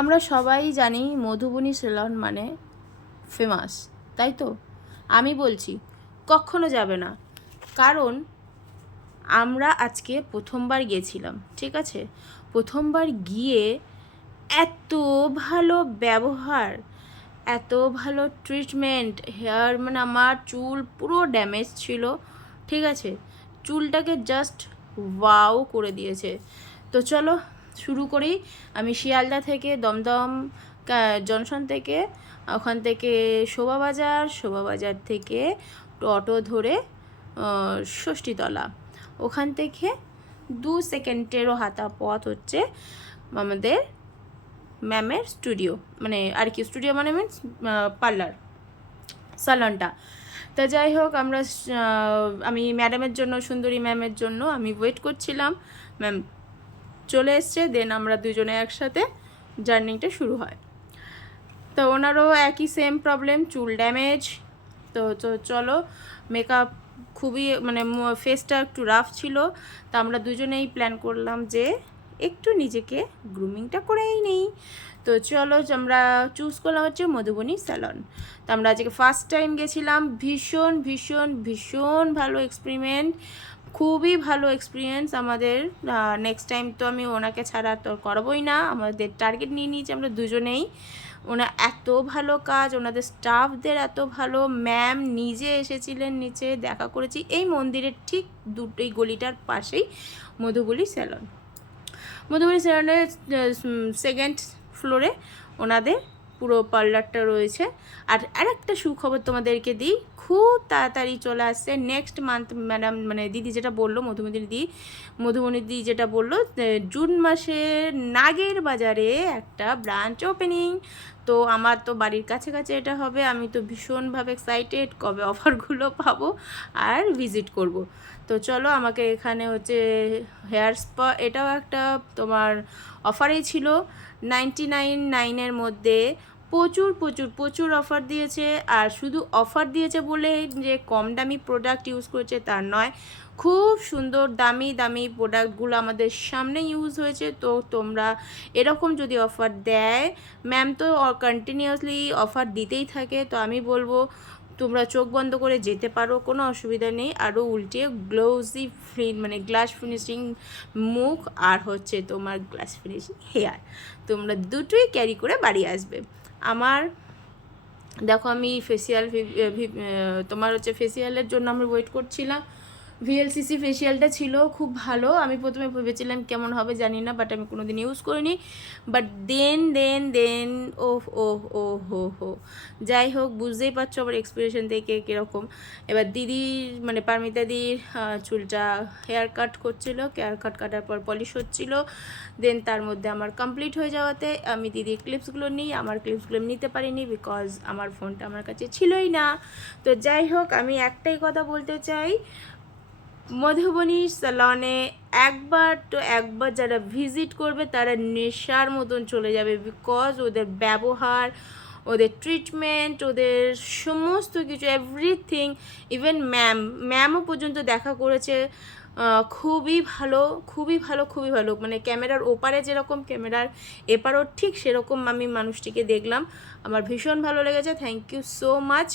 আমরা সবাই জানি মধুবনী সেলন মানে ফেমাস, তাই তো? আমি বলছি কখনো যাবে না, কারণ আমরা আজকে প্রথমবার গিয়েছিলাম, ঠিক আছে? প্রথমবার গিয়ে এত ভালো ব্যবহার, এত ভালো ট্রিটমেন্ট, হেয়ার মানে আমার চুল পুরো ড্যামেজ ছিল, ঠিক আছে? চুলটাকে জাস্ট ওয়াও করে দিয়েছে। তো চলো শুরু করি। আমি শিয়ালদা থেকে দমদম জংশন থেকে, ওখান থেকে শোভাবাজার থেকে অটো ধরে ষষ্ঠীতলা, ওখান থেকে 2 সেকেন্ডেরও হাঁটা পথ হচ্ছে আমাদের ম্যামের স্টুডিও, মানে আর কি স্টুডিও মানে মিনস পার্লার সালনটা। তা যাই হোক, আমি ম্যাডামের জন্য, সুন্দরী ম্যামের জন্য আমি ওয়েট করছিলাম। ম্যাম চলে এসছে, দেন আমরা দুজনে একসাথে জার্নিটা শুরু হয়। তো ওনারও একই সেম প্রবলেম, চুল ড্যামেজ। তো চলো, মেকআপ খুবই মানে ফেসটা একটু রাফ ছিল, তা আমরা দুজনেই প্ল্যান করলাম যে একটু নিজেকে গ্রুমিংটা করেই নেই। তো চলো, আমরা চুজ করলাম হচ্ছে মধুবনী স্যালন। তো আমরা আজকে ফার্স্ট টাইম গেছিলাম, ভীষণ ভীষণ ভীষণ ভালো এক্সপেরিমেন্ট, খুবই ভালো এক্সপিরিয়েন্স আমাদের। নেক্সট টাইম তো আমি ওনাকে ছাড়া তো করবোই না, আমাদের টার্গেট নিয়ে নিয়েছি আমরা দুজনেই। ওনার এত ভালো কাজ, ওনাদের স্টাফদের এত ভালো, ম্যাম নিজে এসেছিলেন, নিচে দেখা করেছি। এই মন্দিরের ঠিক দুটোই গলিটার পাশেই মধুবনী স্যালন। মধুবনী স্যালনের সেকেন্ড ফ্লোরে ওনাদের পুরো পার্লারটা রয়েছে। আর আরেকটা সুখবর তোমাদেরকে দিই, খুব তাড়াতাড়ি চলে আসছে নেক্সট মান্থ। ম্যাডাম মানে দিদি যেটা বললো, মধুবনী দিদি যেটা বললো, জুন মাসে নাগের বাজারে একটা ব্রাঞ্চ ওপেনিং। তো আমার তো বাড়ির কাছে কাছে এটা হবে, আমি তো ভীষণভাবে এক্সাইটেড কবে অফারগুলো পাবো আর ভিজিট করব। তো চলো, আমাকে এখানে হচ্ছে হেয়ার স্পা, এটাও একটা তোমার অফারেই ছিল, 99.9-এর মধ্যে প্রচুর প্রচুর প্রচুর অফার দিয়েছে। আর শুধু অফার দিয়েছে বলে যে কম দামি প্রোডাক্ট ইউজ করেছে তা নয়, খুব সুন্দর দামি দামি প্রোডাক্টগুলো আমাদের সামনে ইউজ হয়েছে। তো তোমরা এরকম যদি অফার দেয়, ম্যাম তো কন্টিনিউয়াসলি অফার দিতেই থাকে, তো আমি বলবো তোমরা চোখ বন্ধ করে যেতে পারো, কোনো অসুবিধা নেই। আরও উল্টে গ্লোজি মানে গ্লাস ফিনিশিং মুখ আর হচ্ছে তোমার গ্লাস ফিনিশিং হেয়ার, তোমরা দুটোই ক্যারি করে বাড়ি আসবে। আমার দেখো, আমি ফেসিয়াল তোমার হচ্ছে ফেসিয়ালের জন্য আমি ওয়েট করছিলাম। ভিএলসিসি ফেসিয়ালটা ছিল খুব ভালো, আমি প্রথমে ভেবেছিলাম কেমন হবে জানি না, বাট আমি কোনো দিন ইউজ করিনি। বাট দেন ও হো, যাই হোক, বুঝতেই পারছো আমার এক্সপিরিয়েশন থেকে কীরকম। এবার দিদির মানে পারমিতাদির চুলটা হেয়ার কাট করছিল, হেয়ার কাটার পর পলিশ হচ্ছিল, দেন তার মধ্যে আমার কমপ্লিট হয়ে যাওয়াতে আমি দিদির ক্লিপসগুলো নিই, আমার ক্লিপসগুলো নিতে পারিনি বিকজ আমার ফোনটা আমার কাছে ছিলই না। তো যাই হোক, আমি একটাই কথা বলতে চাই, মধুবনী স্যালনে একবার যারা ভিজিট করবে তারা নেশার মতন চলে যাবে, বিকজ ওদের ব্যবহার, ওদের ট্রিটমেন্ট, ওদের সমস্ত কিছু এভরিথিং, ইভেন ম্যামও পর্যন্ত দেখা করেছে, খুবই ভালো খুবই ভালো খুবই ভালো। মানে ক্যামেরার ওপারে যেরকম, ক্যামেরার এপারও ঠিক সেরকম আমি মানুষটিকে দেখলাম, আমার ভীষণ ভালো লেগেছে। Thank you so much.